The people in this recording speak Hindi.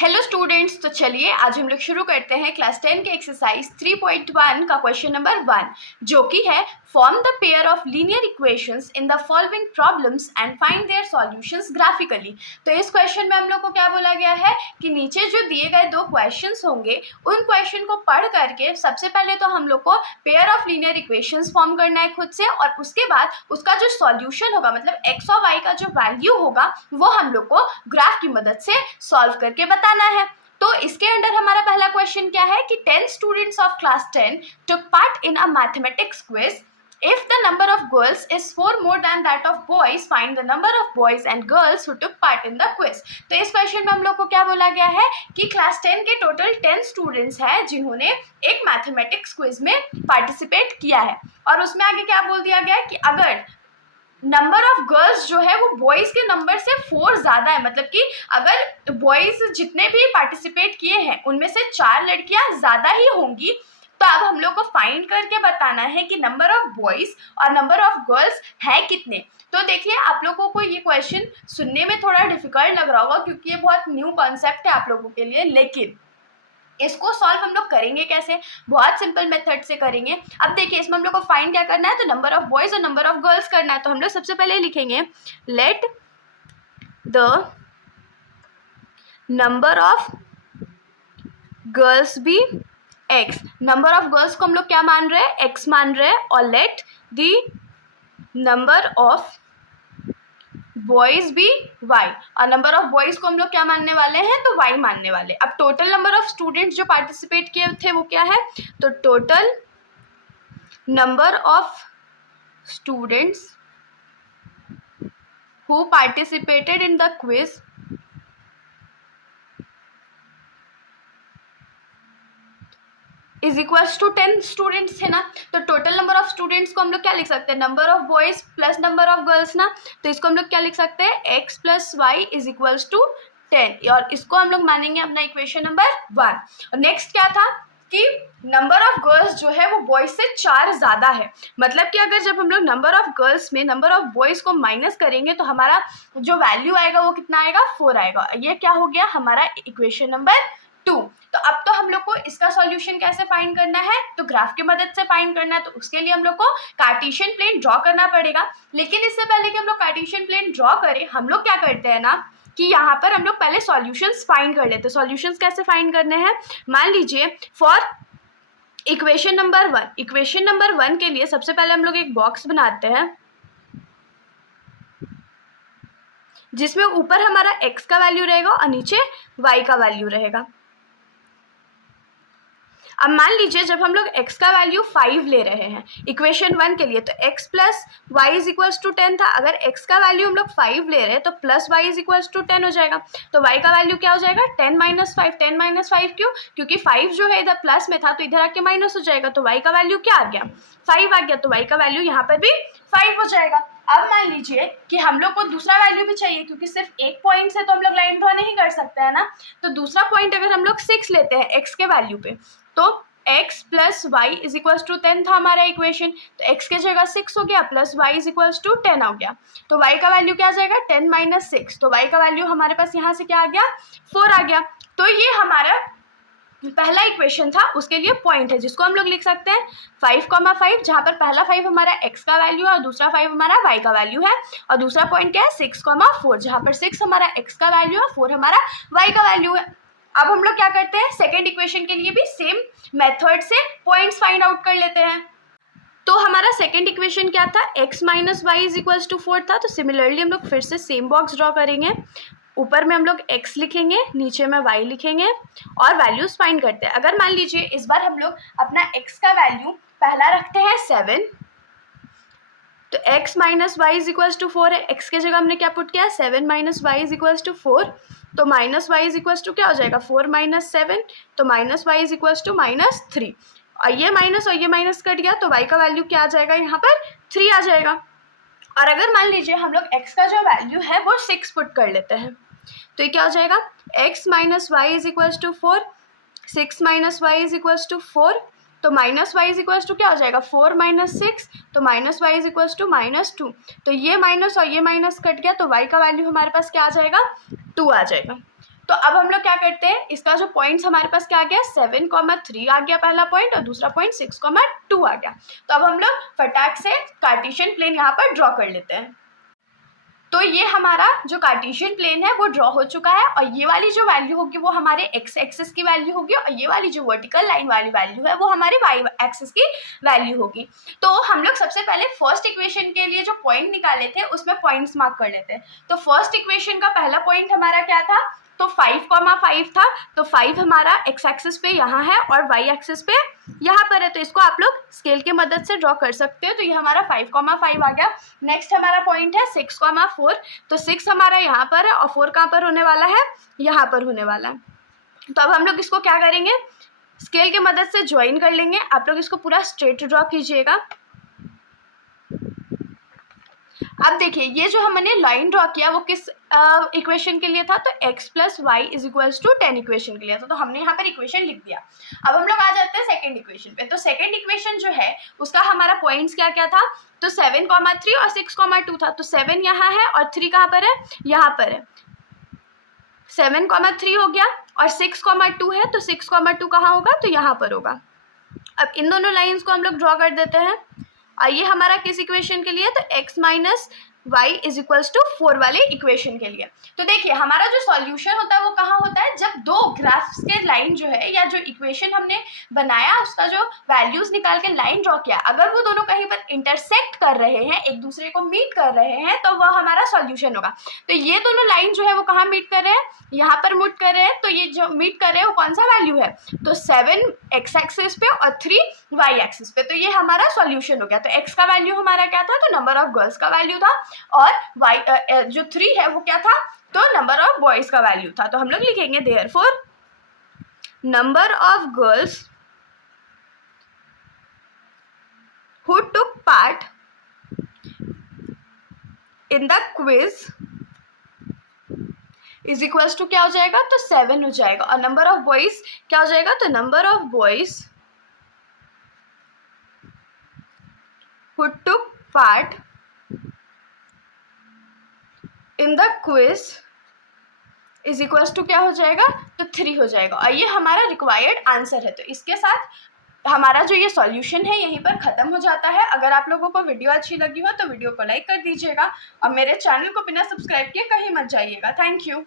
हेलो स्टूडेंट्स, तो चलिए आज हम लोग शुरू करते हैं क्लास 10 के एक्सरसाइज 3.1 का क्वेश्चन नंबर 1, जो कि है form the pair of linear equations in the following problems and find their solutions graphically. तो इस क्वेश्चन में हम लोग को क्या बोला गया है कि नीचे जो दिए गए दो क्वेश्चंस होंगे उन क्वेश्चन को पढ़ करके सबसे पहले तो हम लोग को pair of linear equations form करना है खुद से, और उसके बाद उसका जो सॉल्यूशन होगा मतलब एक्स और वाई का जो वैल्यू होगा वो हम लोग को ग्राफ की मदद से सॉल्व करके बताना है। तो इसके अंडर हमारा पहला क्वेश्चन क्या है कि 10 students of class 10 took part in a mathematics quiz. If the number of girls is 4 more than that of boys, find the number of boys and girls who took part in the quiz. तो इस क्वेश्चन में हम लोग को क्या बोला गया है कि क्लास 10 के टोटल 10 स्टूडेंट्स हैं जिन्होंने एक मैथमेटिक्स क्विज में पार्टिसिपेट किया है, और उसमें आगे क्या बोल दिया गया है कि अगर नंबर ऑफ गर्ल्स जो है वो बॉयज़ के नंबर से 4 ज़्यादा है, मतलब कि अगर बॉयज़ जितने भी पार्टिसिपेट किए हैं उनमें से 4 लड़कियां ज़्यादा ही होंगी, तो अब हम लोग को फाइंड करके बताना है कि नंबर ऑफ बॉयज़ और नंबर ऑफ गर्ल्स है कितने। तो देखिए, आप लोगों को ये क्वेश्चन सुनने में थोड़ा डिफिकल्ट लग रहा होगा क्योंकि ये बहुत न्यू कॉन्सेप्ट है आप लोगों के लिए, लेकिन इसको सॉल्व हम लोग करेंगे कैसे, बहुत सिंपल मेथड से करेंगे। अब देखिए, इसमें हम लोग को फाइंड क्या करना है, तो नंबर ऑफ बॉयज़ और नंबर ऑफ गर्ल्स करना है। तो हम लोग सबसे पहले लिखेंगे let the number of girls be x. Number of girls को हम लोग क्या मान रहे हैं, एक्स मान रहे हैं, और late the number of boys भी वाई, और नंबर ऑफ बॉयज़ को हम लोग क्या मानने वाले हैं, तो वाई मानने वाले। अब टोटल नंबर ऑफ स्टूडेंट्स जो पार्टिसिपेट किए थे वो क्या है, तो total number of students who participated in the quiz is equals to 10 students है ना। तो टोटल नंबर ऑफ स्टूडेंट्स को हम लोग क्या लिख सकते हैं, number of boys plus number of girls ना। तो इसको हम लोग क्या लिख सकते हैं, x plus y is equals to 10, और इसको हम लोग मानेंगे अपना इक्वेशन नंबर 1। और नेक्स्ट क्या था कि नंबर ऑफ गर्ल्स जो है वो बॉयज़ से 4 ज़्यादा है, मतलब कि अगर जब हम लोग नंबर ऑफ गर्ल्स में नंबर ऑफ बॉयज़ को माइनस करेंगे तो हमारा जो वैल्यू आएगा वो कितना आएगा, 4 आएगा। ये क्या हो गया हमारा इक्वेशन नंबर 2। तो अब तो हम लोग को इसका सॉल्यूशन कैसे फाइंड करना है, तो ग्राफ की मदद से फाइंड करना है। तो उसके लिए हम लोग को कार्टेशियन प्लेन ड्रॉ करना पड़ेगा, लेकिन इससे पहले कि हम लोग कार्टेशियन प्लेन ड्रॉ करें, हम लोग क्या करते हैं ना कि यहाँ पर हम लोग पहले सॉल्यूशंस फाइंड कर लेते हैं। सॉल्यूशंस कैसे फाइंड करने हैं, मान लीजिए for equation number 1, equation number 1 के लिए सबसे पहले हम लोग एक बॉक्स बनाते हैं जिसमें ऊपर हमारा x का वैल्यू रहेगा और नीचे y का वैल्यू रहेगा। अब मान लीजिए जब हम लोग x का वैल्यू 5 ले रहे हैं इक्वेशन 1 के लिए, तो x plus y is equals to 10 था। अगर x का वैल्यू हम लोग 5 ले रहे हैं तो plus y is equals to 10 हो जाएगा। तो y का वैल्यू क्या हो जाएगा, 10 माइनस 5। 10 माइनस 5 क्यों, क्योंकि 5 जो है इधर प्लस में था तो इधर आके माइनस हो जाएगा। तो y का वैल्यू क्या आ गया, 5 आ गया। तो y का वैल्यू यहाँ पर भी 5 हो जाएगा। अब मान लीजिए कि हम लोग को दूसरा वैल्यू भी चाहिए, क्योंकि सिर्फ एक पॉइंट से तो हम लोग लाइन ड्रॉ नहीं कर सकते हैं ना। तो दूसरा पॉइंट अगर हम लोग 6 लेते हैं x के वैल्यू पे, तो x plus y is equals to 10 था हमारा इक्वेशन, तो x के जगह 6 हो गया plus y is equals to 10 हो गया। तो y का वैल्यू क्या आ जाएगा, 10 माइनस 6। तो y का वैल्यू हमारे पास यहाँ से क्या आ गया, 4 आ गया। तो ये हमारा पहला इक्वेशन था, उसके लिए पॉइंट है जिसको हम लोग लिख सकते हैं 5,5, जहाँ पर पहला 5 हमारा x का वैल्यू है और दूसरा 5 हमारा y का वैल्यू है, और दूसरा पॉइंट क्या है 6,4, जहाँ पर 6 हमारा x का वैल्यू है, 4 हमारा y का वैल्यू है। अब हम लोग क्या करते हैं, सेकेंड इक्वेशन के लिए भी सेम मेथड से पॉइंट्स फाइंड आउट कर लेते हैं। तो हमारा सेकेंड इक्वेशन क्या था, x minus y is equals to 4 था। तो सिमिलरली हम लोग फिर से सेम बॉक्स ड्रॉ करेंगे, ऊपर में हम लोग x लिखेंगे, नीचे में y लिखेंगे और वैल्यूज फाइंड करते हैं। अगर मान लीजिए इस बार हम लोग अपना x का वैल्यू पहला रखते हैं 7, तो x minus y is equals to 4 है। x के जगह हमने क्या पुट किया, 7 minus y is equals to 4, तो minus y is equals to क्या हो जाएगा, 4 माइनस 7, तो minus y is equals to minus 3। और ये माइनस कट गया, तो y का वैल्यू क्या आ जाएगा, यहाँ पर 3 आ जाएगा। और अगर मान लीजिए हम लोग x का जो वैल्यू है वो 6 पुट कर लेते हैं, तो ये क्या हो जाएगा, x minus y is equals to 4, 6 minus y is equals to 4, तो minus y is equals to क्या हो जाएगा, 4 माइनस 6, तो minus y is equals to minus 2। तो ये माइनस और ये माइनस कट गया, तो y का वैल्यू हमारे पास क्या आ जाएगा, 2 आ जाएगा। तो अब हम लोग क्या करते हैं, इसका जो पॉइंट्स हमारे पास क्या आ गया, 7,3 आ गया पहला पॉइंट, और दूसरा पॉइंट 6,2 आ गया। तो अब हम लोग फटाक से कार्टेशियन प्लेन यहाँ पर ड्रॉ कर लेते हैं। तो ये हमारा जो कार्टेशियन प्लेन है वो ड्रॉ हो चुका है, और ये वाली जो वैल्यू होगी वो हमारे एक्स एक्सिस की वैल्यू होगी, और ये वाली जो वर्टिकल लाइन वाली वैल्यू है वो हमारे वाई एक्सिस की वैल्यू होगी। तो हम लोग सबसे पहले फर्स्ट इक्वेशन के लिए जो पॉइंट निकाले थे उसमें पॉइंट्स मार्क कर लेते हैं। तो फर्स्ट इक्वेशन का पहला पॉइंट हमारा क्या था, तो 5,5 था, तो 5 हमारा एक्स एक्सिस पे यहाँ है और वाई एक्सिस पे यहाँ पर है, तो इसको आप लोग स्केल की मदद से ड्रॉ कर सकते हो। तो ये हमारा 5,5 आ गया। नेक्स्ट हमारा पॉइंट है 6,4, तो 6 हमारा यहाँ पर है और 4 कहाँ पर होने वाला है, यहाँ पर होने वाला है। तो अब हम लोग इसको क्या करेंगे, स्केल की मदद से ज्वाइन कर लेंगे। आप लोग इसको पूरा स्ट्रेट ड्रॉ कीजिएगा। अब देखिए ये जो हमने लाइन ड्रॉ किया वो किस इक्वेशन के लिए था, तो x plus y is equals to 10 equation के लिए था। तो हमने यहाँ पर इक्वेशन लिख दिया। अब हम लोग आ जाते हैं सेकंड इक्वेशन पे। तो सेकंड इक्वेशन जो है उसका हमारा पॉइंट्स क्या क्या था, तो 7,3 और 6,2 था। तो 7 यहाँ है और 3 कहाँ पर है, यहाँ पर है। 7,3 हो गया और 6,2 है, तो 6,2 कहाँ होगा, तो यहाँ पर होगा। अब इन दोनों लाइन्स को हम लोग ड्रॉ कर देते हैं। ये हमारा किस इक्वेशन के लिए, तो x minus y is equals to 4 वाले इक्वेशन के लिए। तो देखिए हमारा जो सॉल्यूशन होता है वो कहाँ होता है, जब दो ग्राफ्स के लाइन जो है या जो इक्वेशन हमने बनाया उसका जो वैल्यूज निकाल के लाइन ड्रॉ किया, अगर वो दोनों कहीं पर इंटरसेक्ट कर रहे हैं, एक दूसरे को मीट कर रहे हैं, तो वह हमारा सॉल्यूशन होगा। तो ये दोनों लाइन जो है वो कहाँ मीट कर रहे हैं, यहाँ पर मीट कर रहे हैं। तो ये जो मीट कर रहे हैं वो कौन सा वैल्यू है, तो 7 एक्स एक्सिस पे और 3 वाई एक्सिस पे। तो ये हमारा सॉल्यूशन हो गया। तो एक्स का वैल्यू हमारा क्या था, तो नंबर ऑफ गर्ल्स का वैल्यू था, और वाई जो 3 है वो क्या था, तो नंबर ऑफ बॉयज का वैल्यू था। तो हम लोग लिखेंगे therefore number of girls who took part in the quiz is equals to क्या हो जाएगा, तो 7 हो जाएगा। और नंबर ऑफ बॉयज क्या हो जाएगा, तो number of boys who took part in the quiz is equals to क्या हो जाएगा, तो 3 हो जाएगा। और ये हमारा रिक्वायर्ड आंसर है। तो इसके साथ हमारा जो ये सॉल्यूशन है यहीं पर ख़त्म हो जाता है। अगर आप लोगों को वीडियो अच्छी लगी हो तो वीडियो को लाइक कर दीजिएगा, और मेरे चैनल को बिना सब्सक्राइब किए कहीं मत जाइएगा। Thank you.